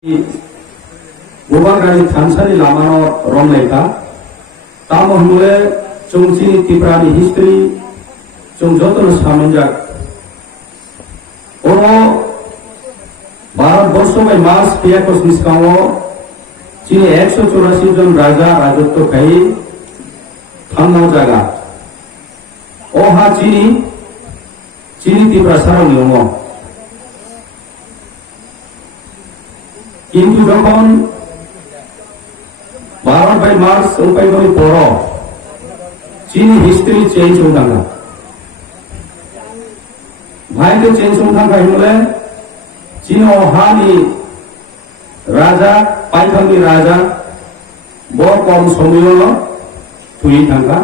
Bubagani Thansani Lamano Romleka, Tamohmule, Chungsi Tiprani history, Chungjoton Samanjak. Oro Barat Borso by Mars Piakos Miskawo, Chini 184 জন রাজা রাজত্ব খাই থামাও জায়গা ওহা চিনি চিনি তীব্রা সারা নিয়ম কিন্তু যখন 12 বাই মার্চ উপায় করে পড়ো চিনি হিস্ট্রি চেঞ্জ হতাঙ্গা ভাইকে চেঞ্জ হতাঙ্গা হিমলে চিনি ওহানি রাজা পাইথানি রাজা ব কম সময় থুই থাকা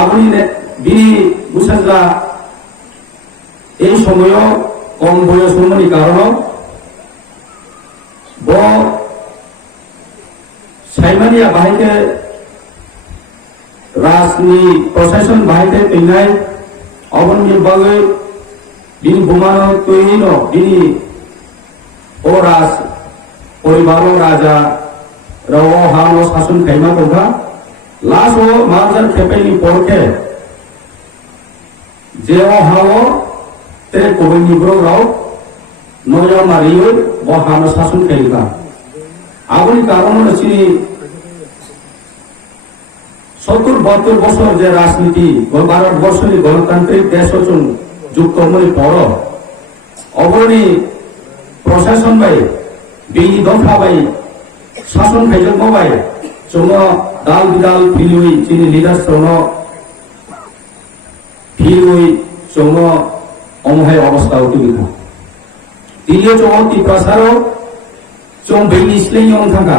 আপনি বিনি বুঝাজলা এই সময় কম বয়স হওয়ার কারণ ব সাইমানিয়া বাহিতে রাজনি প্রশাসন বাহিতে তৈনাই অবনি বাগে বিনি বুমানো তৈরিনো বিনি ও রাজ পরিবার রাজা রাও হানো শাসন খাইমা তোমরা লাস্ট ও মারজার খেপাইনি পরকে যে ও হাও তে কবনি ব্রো রাও নয়া মারিও ব হানো শাসন খাইবা আপনি কারণ চিনি 70-72 বছর যে রাজনীতি ভারতবর্ষের গণতান্ত্রিক দেশ যুক্ত মনে পড় অবরণী প্রশাসন বাই বিনি দফা বাই শাসন খাইজক মাবাই চুনো দাল বিদাল ফিলুই চিনি লিডার চুনো ফিলুই চুনো অমহাই অবস্থা উঠিবিখা তিনিও চুনো তিপ্রাসারও চুং বেনি স্লেই থাকা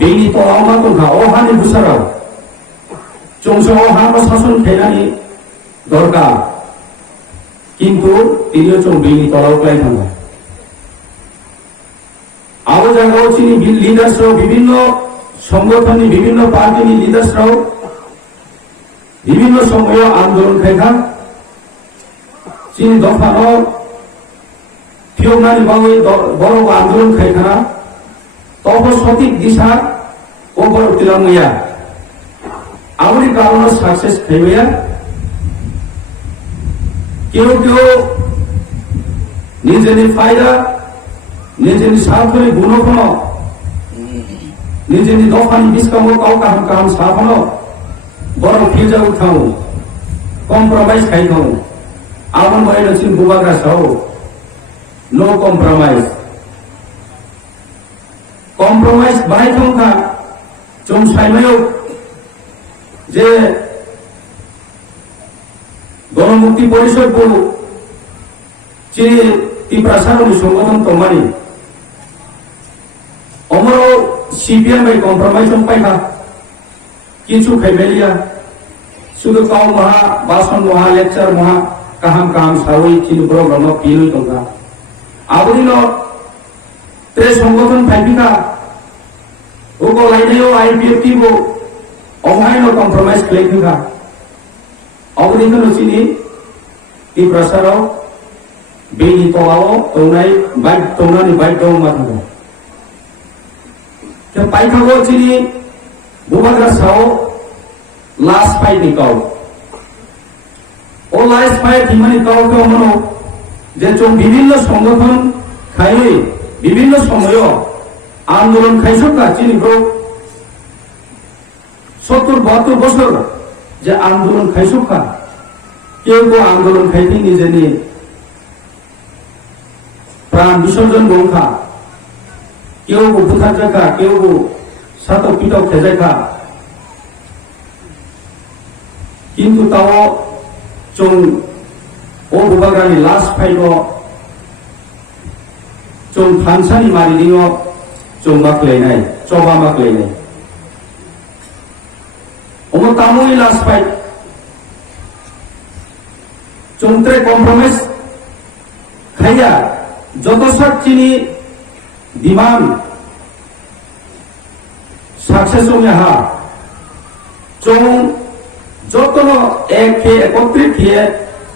বেনি তলাওনা তংখা অহানি বুসারাও চুংস অহানো শাসন খাইনানি দরকার কিন্তু তিনিও চুং বেনি তলাও ক্লাই থাকা আরো জায়গাও চিনি লিডার্সরাও বিভিন্ন সংগঠনের বিভিন্ন পার্টির লিডার্সরাও বিভিন্ন সময় আন্দোলন খাইখা চিনি দফানো ফিওনানি বাংলা বড় আন্দোলন খাইখানা তব সঠিক দিশা ওপর তিলামইয়া আমরি কারণ সাকসেস খাইয়া কেউ কেউ নিজের ফায়দা নিজের স্বার্থের গুণখন নিজের দফানি বিস্কাম কাউ কাহাম কাহাম সাফন বড় ফিজা উঠাও কম্প্রমাইজ খাইখাও আমন বাইরে চিন বুবাগ্রা সাও নো কম্প্রমাইজ কম্প্রমাইজ বাই থাকা চুম সাইমায়ও যে গণমুক্তি পরিষদ বলু চিনি তিপ্রাসারণী সংগঠন তোমানি অমর সিপিএম বাই কম্প্রমাইজ পাইখা কিছু খাইবেলিয়া শুধু কাউ মহা বাসন মহা লেকচার মহা কাহাম কাহাম সাউই চিনি প্রোগ্রাম পিলুই তঙ্কা আবরিন তে সংগঠন ফাইবিকা ওগো লাইনেও আইপিএফ টিবো অমহাইনো কম্প্রমাইজ ক্লেইবিকা অবদিন চিনি তিপ্রাসারাও বেনি তলাও তৌনাই বাইক তৌনানি বাইক দং মাথাগো তে পাইখাগো চিনি বুবাগ্রা সাও লাস্ট ফাইট নিকাও ও লাস্ট ফাইট হিমানি কাও কে মনো যে চোখ বিভিন্ন সংগঠন খাই বিভিন্ন সময় আন্দোলন খাইছকা চিনি ব্রো 70-72 বছর যে আন্দোলন খাইছকা কেউ কেউ আন্দোলন খাইতে নিজেনি প্রাণ বিসর্জন গংখা কেউ বুথার জায়গা কেউ সাত পিটক খেজাইখা কিন্তু তাও চং ও বুবাগ্রানি লাস্ট ফাইট চং থানসানি মারিদিও চং মাকলাইনাই চবা মাকলাইনাই ওমো তামুই লাস্ট ফাইট চংত্রে কম্প্রমাইজ খাইয়া যত সব চিনি ডিমান্ড সাকসেস হা চং যত একত্রিত খেয়ে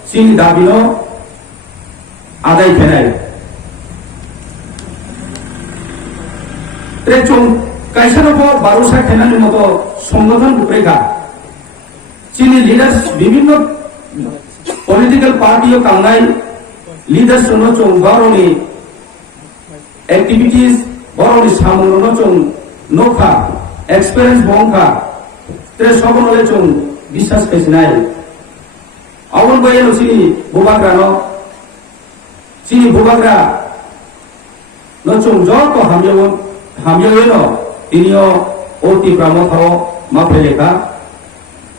চিনি দাবিনো আদায় ফেনাই त्रेचुं काइसानबो बारुसा खेनानि मतो संगठन बुप्रेखा चीनी लीडर्स विभिन्न पॉलिटिकल पार्टियों कांगनाय लीडर्स नो चों बारोनी एक्टिविटीज बारोनी सामुनो नो चों नोखा एक्सपीरियंस बोंखा त्रे सबनले चों विश्वास कैसिनाय आवल बायनो चीनी बुबाग्रा नो चीनी बुबाग्रा नो चों जोको हामयो नो तिनियो ओती प्रामथाओ माफेलेखा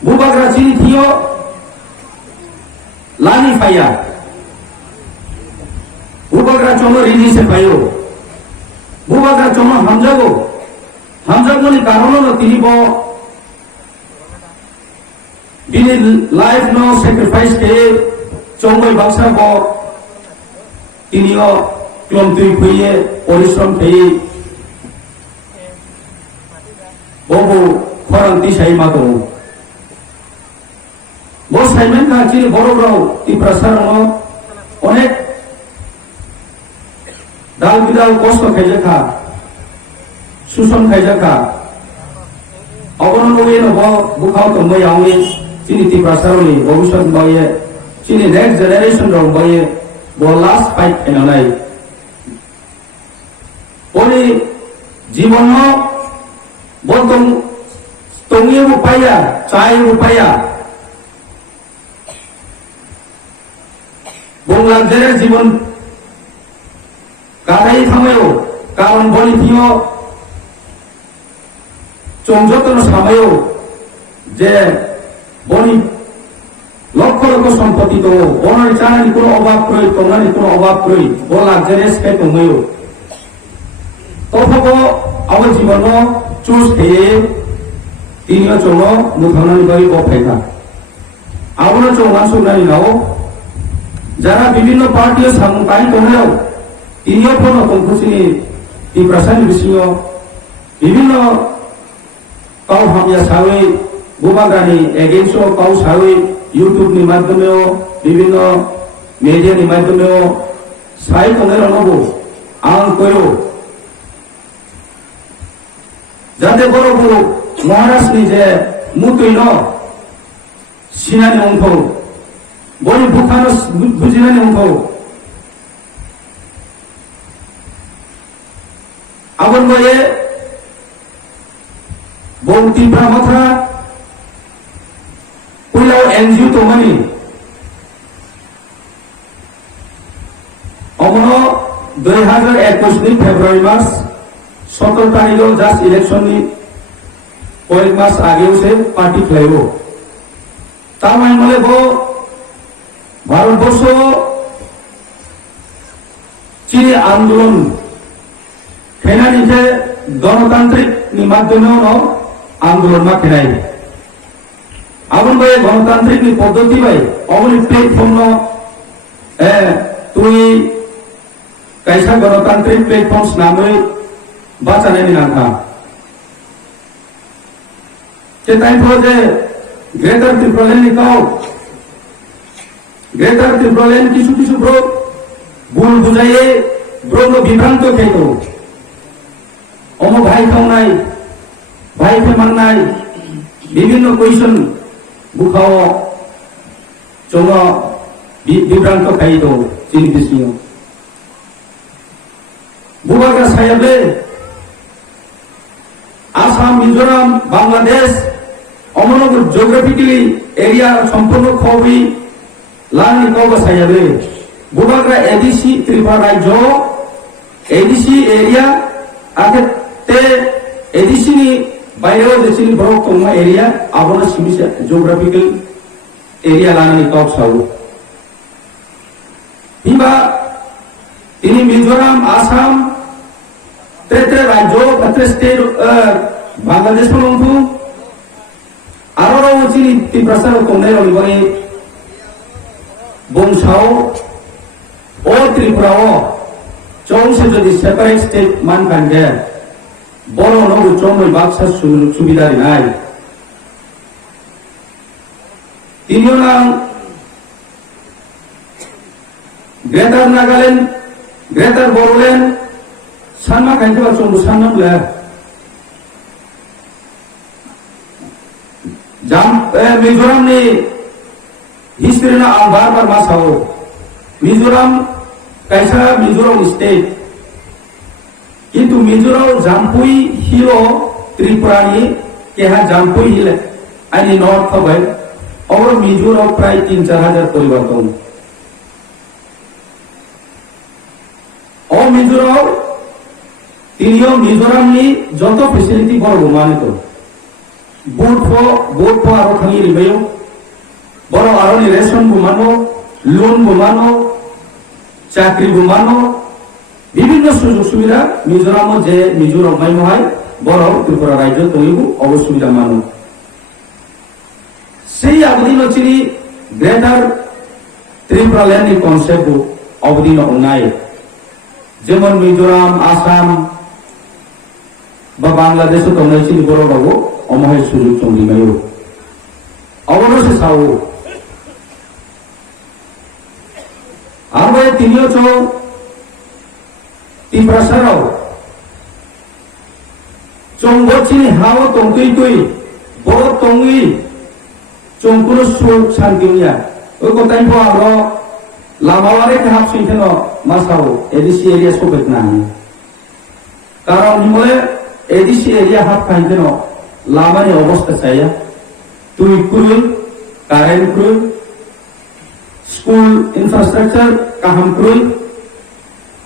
बुबाग्रा चीनी थियो लानी फाया बुबाग्रा चोंनो रिलीज से फायो बुबाग्रा चोंनो हमजागोनि कारणनो तिनी बो बिनि लाइफ नो सैक्रिफाइस के चोंगोय बाक्सा बो तिनियो क्लम तुई फुये परिश्रम फुये बोबो खरंती साई मागो बो साइमेन का चीनी बरोब्राव ती प्रसारनो अनेक दाल बिदाल कष्ट खाइजाखा सुसन खाइजाखा अबनो नोनो बो बुखाव तो मयावनि चीनी ती प्रसारनि भविष्यत बाये चीनी नेक्स्ट जनरेशन रंग बाये बो लास्ट फाइट खेनानाय बोली जीवन में बोतम तोंगे रुपया चाय रुपया बोंगलादेश जीवन काराई थामायो कारण बोली थियो चोंजतन सामायो जे बोली लक्ष लक्ष सम्पत्ति तो बोनानि चानानि कोनो अभाव क्रय तोंनानि कोनो अभाव क्रय बोला जेरेस के तोंगयो तोफको आव जीवन चूस थे तीनियो चोंनो मुथानानि गई बफाइथा आवनो चोंगा सुनानि नाव जरा विभिन्न पार्टियों सामुकाई तोंनायाव तीनियो फोनो तोंखुसिनि ती प्रसानि बिसिङाव विभिन्न काउ हामिया सावै बुबाग्रानि एगेन्स्टआव काउ सावै यूट्यूब नि माध्यमेव विभिन्न मीडिया नि माध्यमेव साइ तोंनायरावबो आं कयो जाते बरोबो महाराष्ट्रनि जे मुतुइनो सिनानि अंखौ बनि बुखानो बुजिनानि अंखौ आबन बये बंति प्रामथा पुलाव एनजिओ तोमानि अमनो 2021 नि फेब्रुआरी मास 17 तारिखों जास्ट इलेक्शन नि कয়েক मास आगे से पार्टी खिलायो तामाय मले बो भारतवर्ष चीनी आंदोलन खेनानि जे गणतांत्रिक नि माध्यमेव न आंदोलन मा खेनाय आबन बाय गणतांत्रिक नि पद्धति बाय अमनि प्लेटफॉर्म न तुई कैसा गणतांत्रिक प्लेटफॉर्म्स नामै बाचानायनि नांखा के टाइम पर जे ग्रेटर त्रिपुरालैंड निकाओ ग्रेटर त्रिपुरालैंड किसु किसु ब्रो भूल बुझाइए ब्रो नो विभ्रांत खेतो अमो भाई खाउनाय भाई के माननाय विभिन्न क्वेश्चन बुखाओ चोंगा विभ्रांत खाइतो चीन बिसिङाव बुबाग्रा साहेबले आसाम मिजोराम बांग्लादेश अमनगो जियोग्राफिकली एरिया सम्पूर्ण खबि लानि कबा साहेबले बुबाग्रा एडीसी त्रिपुरा राज्य एडीसी एरिया आके ते एडीसी नि बायरो जेसिनि ब्रक तंमा एरिया आबना सिमिसे जियोग्राफिकल एरिया लानि कब साउ हिबा इनि मिजोराम आसाम त्रे राज्य त्रे स्टेट बांग्लादेश में आरो चीनी ती प्रसार तंनाय रंगबाय बंसाव ओ त्रिपुराओ चौंसे जदि सेपारेट स्टेट मान कांगे बरो नगु चौमै बाक्सा सुबिदा रिनाय तिनियो नाम ग्रेटर नागालैंड ग्रेटर बोडोलैंड सानमा कांगे चौंबु साननाम ले मिजोराम नि हिस्ट्री ना आं बार बार मासाओ मिजोराम कैसा मिजोराम स्टेट किंतु मिजोराम जाम्पुई हिलो त्रिपुरानी केहा जाम्पुई हिल आनी नॉर्थ खबर और मिजोराम प्राय 3-4 परिवार दं और मिजोराम तिनियो मिजोराम नि जत फेसिलिटी बरो माने तो बोट फो आरो थांगी रिबायो बरो आरो नि रेशन बुमानो लोन बुमानो चाकरी बुमानो विभिन्न सुजुग सुविधा मिजोराम जे मिजोराम माइ महाय बरो त्रिपुरा राज्य तयबो अबसुबिदा मानो सेई अवधिनो चिनि ग्रेटर त्रिपुरा लैंड नि कन्सेप्ट अवधिनो उनाय जेमन मिजोराम आसाम बा बांग्लादेश तंनाय चिनि बरो बाबो अमहाय सुजुग चंदिमायो अवनो से साओ आरो तिनियो चो तिफ्रासाराव चंगो चिनि हाव तंतुई तुई बरो तंगुई चंकुनो सुख शांतिया ओ गताय फो आरो लामावारे हाफ सिंथेनो मासाव एडिसी एरिया सोबेतना कारण हिमले एडिसी एरिया हाफ फाइनथेनो लामानि अवस्था चाया तुई कुरुल कारेन्ट कुरुल स्कूल इंफ्रास्ट्रक्चर काहाम कुरुल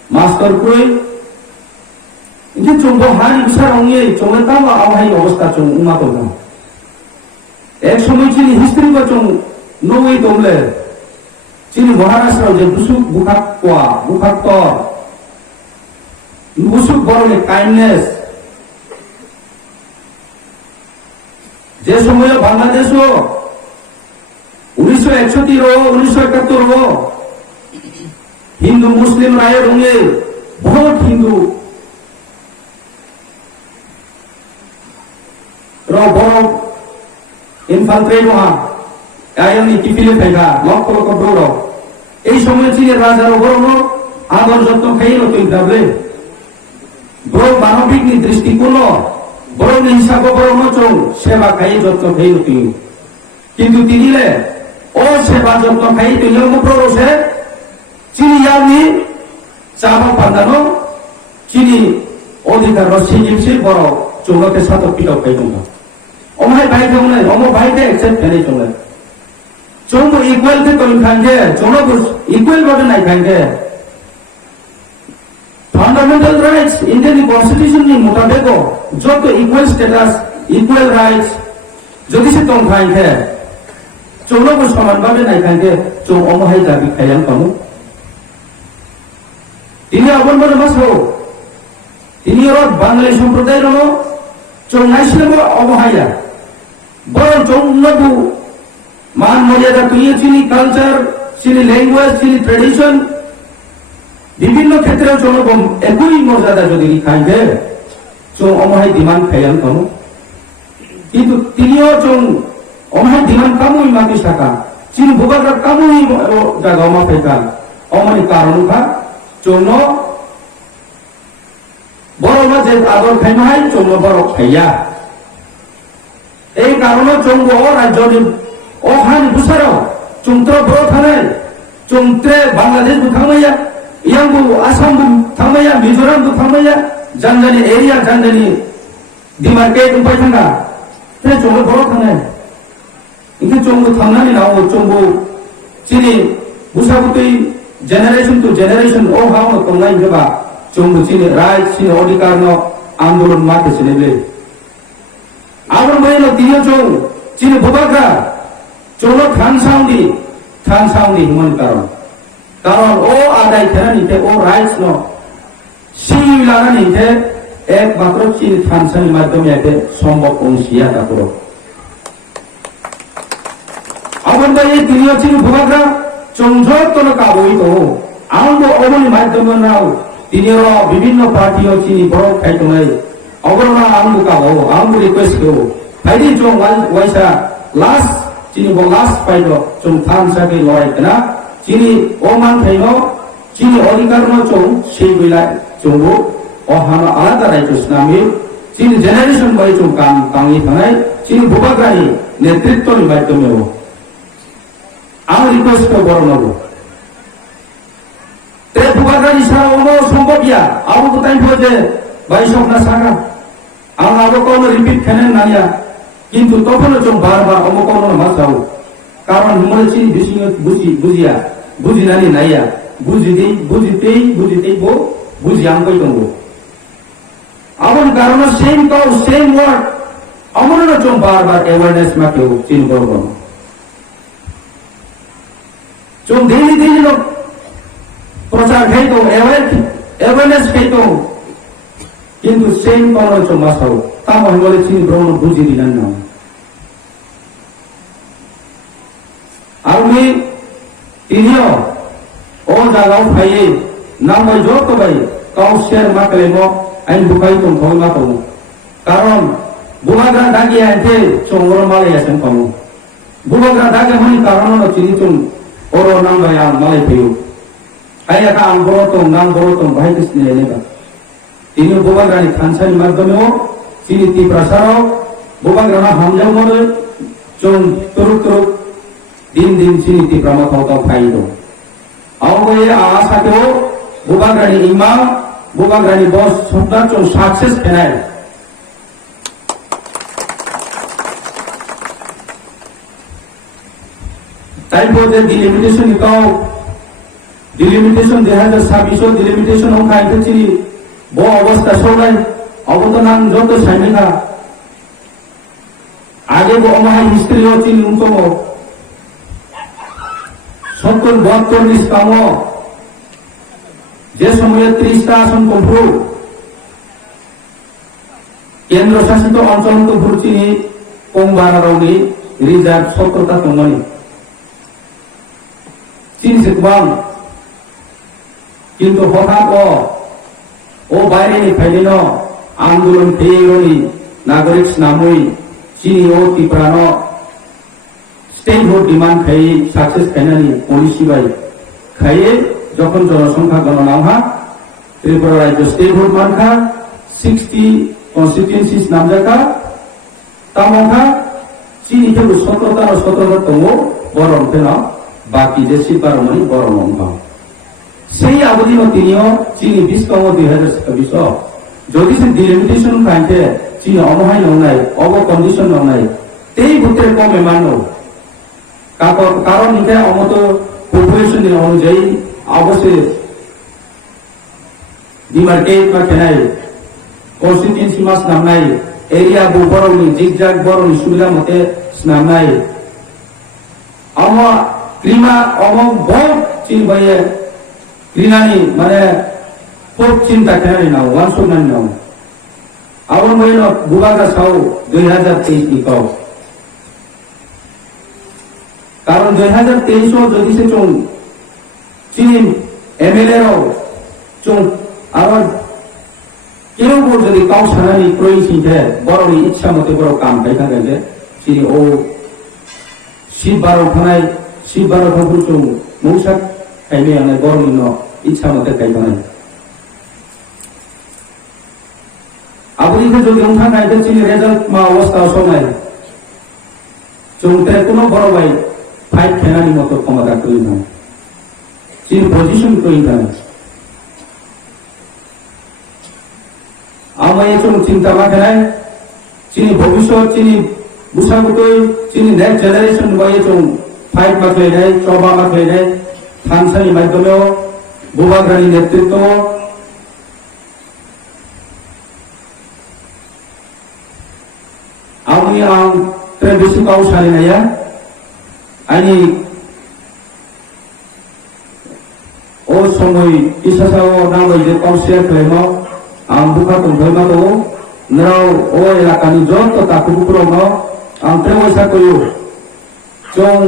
मास्टर कुरुल इनके चंगो हानि बिसार होंगे चंगो तावा आवहाय अवस्था चंग उमा तो एक समय चिनि हिस्ट्री को चंग नोवे तोमले चिनि महाराष्ट्र जे बुसुक बुखाक तो बुसुक बरने काइंडनेस जे समय बांग्लादेश 1971 हिंदू मुस्लिम राय होंगे बहुत हिंदू बरो इनफान्ट्रेट वहां आयनि किफिले फायगा लक्ष लक्ष ब्रो এই সময় চীনের রাজার বড় আদর যত্ন খাইল তৈরি বড় মানবিক দৃষ্টিকোণ বড় হিসাব বড় চৌ সেবা খাই যত্ন খাইল তুই কিন্তু তিনিলে ও সেবা যত্ন খাই তুইল মুপ্রসে চিনি ইয়ানি চাবা পান্দানো চিনি অধিকার রসিজিমসি বড় চৌলতে সাত পিটাও খাই দङ অমাই ভাই দङলে অম ভাইতে एक्सेप्ट খাই দङলে चौबो इक्वल थे तो इनखांगे चौबो इक्वल बटन नहीं खांगे फंडामेंटल राइट्स इंडियन कॉन्स्टिट्यूशन में मुताबिक जो तो इक्वल स्टेटस इक्वल राइट्स जो किसी तो खांगे चौबो समान बटन नहीं खांगे चौ अमहाय दाबी खायन कमु इन्हें अपन बड़े मस हो इन्हें और बांग्लादेश संप्रदाय रो चौ नाइसले अमहाया बड़ चौ नबु मान मर्यादा तुई चिनी कल्चर चिनी लैंग्वेज चिनी ट्रेडिशन विभिन्न क्षेत्र जनगम एकई मर्यादा যদি খাইবে চং অমহাই ডিমান্ড খাইয়ান কম কিন্তু তিনিও চং অমহাই ডিমান্ড কামুই মাটি থাকা চিনি ভোগার কামুই জায়গা মা ফেকা অমনি কারণ খা চং বড় মাঝে আদর খাইমাই চং বড় খাইয়া এই কারণে চং রাজ্যনি ओहानी बुसारो चुंत्रो बरो थाने चुंत्रे बांग्लादेश बु थांमैया यांगु आसाम बु थांमैया मिजोराम बु थांमैया जानजानि एरिया जानजानि डिमार्केट उपाय थांगा ते चंगो बरो थाने इनके चंगो थांनानि नाव चंगो चिनि बुसाबुतै जेनेरेशन टू जेनेरेशन ओ हाव तंगाय गबा चंगो चिनि राइट चिनि अधिकार न आंदोलन माथे सिनेबे आवर मैनो तियो चंग चिनि बबाग्रा चलो थानसाउंडी हिमन कारण ओ आदाय थे ओ राइट्स नो सिलाना थे एक मात्र चीनी थानसानि माध्यम याते सम्भव अंशिया दापुरो अपन ये दिनियो चीनी भुगाग्रा चंझो तनो काबोई तो आंगो अमनि माध्यम नाउ दिनियो विभिन्न पार्टियो चीनी बरो खाइतोनाय अगरना आंगो काबो आंगो रिक्वेस्ट को फाइदि चंग वाइसा लास्ट चीनी वो लास्ट फाइट चुम थान साके लड़ाई कना चीनी ओमान थाइनो चीनी अधिकार नो चुम से बिला चुमबो ओहानो आलादा राइट सुनामी चीनी जेनेरेशन बाय चुम काम कांगी थानाय चीनी बुबाग्रानि নেতৃত্বের মাধ্যমেও আমার রিকোয়েস্ট বড় তে বুবাগানি সারা অন্য সম্ভব ইয়া আবু কোথায় বলছে ভাই স্বপ্না সাকা আমার আবু কোনো রিপিট খেলেন নাইয়া কিন্তু তখনও চোখ বারবার অমকরণ মাসাও কারণ মরেছি বেশি বুঝি নানি নাইয়া বুঝিতেই বুঝি আঙ্কই দঙ্গ আমার কারণ সেম ওয়ার্ড আমার চোখ বারবার অ্যাওয়ারনেস মাকেও চিন করব চোখ ডেইলি লোক প্রচার খাইতো অ্যাওয়ারনেস খাইতো কিন্তু সেম কোনো চোখ মাসাও তা মনে বলে চিনি ভ্রমণ বুঝি দিলেন না আমি তিনিও ও জায়গাও খাইয়ে নামাই যত ভাই কাউ শেয়ার মাকলে আইন বুকাই তো ভয় মাতো কারণ বুবাগ্রা দাগিয়ে আনতে চঙ্গর মালে আসেন কম বুবাগ্রা দাগে হনি কারণ চিনি চুন ওর নাম ভাই আম মালে পেও আইয়া কা আম বড়তম ভাই কৃষ্ণ এলেকা তিনি বুবাগ্রানি খানসানি মাধ্যমেও চিনি তি প্রসারও বুবাগ্রানা হামজাও মনে চুন তুরুক দিন চিনি তি প্রমাথাও খাইতো আওয়ে আশাকেও বুবাগ্রানি ইমাম বুবাগ্রানি বস সন্তান চুন সাকসেস ফেনায় তাই বলতে ডিলিমিটেশন ডিলিমিটেশন 2026 ডিলিমিটেশন খাইতে চিনি ব অবস্থা সবাই অবদান যত সাইমেখা আগে বমাই হিস্ট্রি হচ্ছে ন্যূনতম 70-72 নিষ্কাম যে সময়ে 30টা আসন কভু কেন্দ্র শাসিত অঞ্চল কভুর চিনি কমবারারনি রিজার্ভ 17টা দंगनि চিনি সেকবাং কিন্তু হঠাৎ ও বাইরেনি ফাইলিন আন্দোলন পেয়েগনি নাগরিক নামই চিনি ও ত্রিপুরান স্টেট ভোট ডিমান্ড খাই সাকসেস খাইনানি পলিসি বাই খাইয়ে যখন জনসংখ্যা গণনা হা ত্রিপুরা রাজ্য স্টেট ভোট মানখা 60 কনস্টিটিউয়েন্সিস নামজাকা তামখা চিনি থেকে 17টা দङ বরং ফেন বাকি যে সিপারমনি বরং অঙ্ক সেই আবদিন তিনিও চিনি 20 যদি সে ডিলিমিটেশন খাইতে চিনি অমহাই নয় অব কন্ডিশন নয় তেই ভূতের কমে মানো কারণ এটা অমত পপুলেশন অনুযায়ী অবশ্যই ডিমার্কেট বা খেনাই কনস্টিটিউয়েন্সি মাস নামনাই এরিয়া বরংনি জিগজাগ বরংনি সুবিধা মতে নামনাই ক্রিমা বহুত চিন বাইয়ে ক্রিনানি মানে খুব চিন্তা খেনানি নাও ওয়ানসুনানি নাও আবার বাইন বুবাগা সাও 2023 নি কাও কারণ 2023 যদি সে চুন চিনি এমএলএ রাও চুন আবার কেউ যদি কাউ সানানি প্রয়োজনীয় বড়ই ইচ্ছা মতে বড় কাম পাই থাকে যে চিনি ও শিববারও খানায় শিববারও ঠাকুর চুন মৌসাক খাইবে আনে বড়ই ইচ্ছা মতে খাইবে না আবুলিতে যদি অংখা খাইতে চিনি রেজাল্ট মা অবস্থা সময় চুনতে কোনো বড় ভাই ফাইট খেলানি মতো ক্ষমতা করি না চিনি পজিশন করি না আমায় চুন চিন্তা মাখেনায় চিনি ভবিষ্যৎ চিনি বুসাগুতই চিনি নেক্সট জেনারেশন বাইয়ে চুন ফাইট মাখলে নেয় চবা মাখলে নেয় থানসানি মাধ্যমেও বুবাগ্রানি নেতৃত্ব আমি বেশি কাউ সারি নাইয়া আইনি ও সময় ইসাসাও নামই যে কাউ শেয়ার খাইমা বুকা তংথইমা দङ নরাও ও এলাকানি যত তাকুপুরম প্রেমসা করিও চং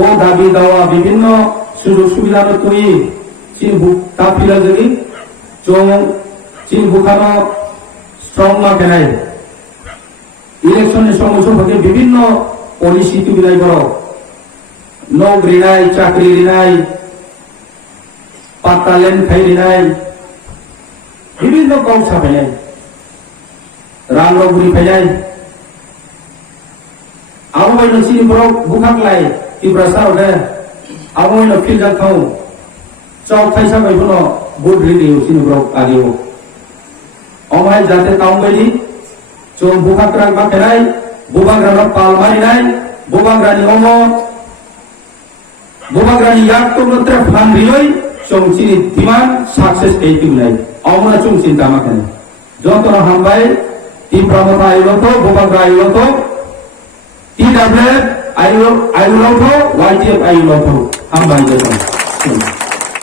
ও দাবি দাওয়া বিভিন্ন সুযোগ সুবিধা তুই চীন তাপিলা যদি চং চীন বুকানো স্ট্রং মার্কেনাই ইলেকশনের সময় সম্পর্কে বিভিন্ন পলিসি তুবিলাই বড় নৌ ঋণাই চাকরি ঋণাই পাত্তা লেন খাই ঋণাই বিভিন্ন কৌশা ফেলাই রাঙ্গুরি ফেলাই bai no chini borok bukak lai tibra saro de abo no fil jak thau chau thaisa bai bono bud ri chini borok ageu omai jate taung bai chong bukak rang ba kenai bubagrani pal mari nai bubagrani omo bubagrani yak to notre fan rioi chong chini diman success ei timlai omna chung cinta makan joto hambai tim pramota ailoto bubagra ailoto TWF ailoto YTF ailoto hambai jeton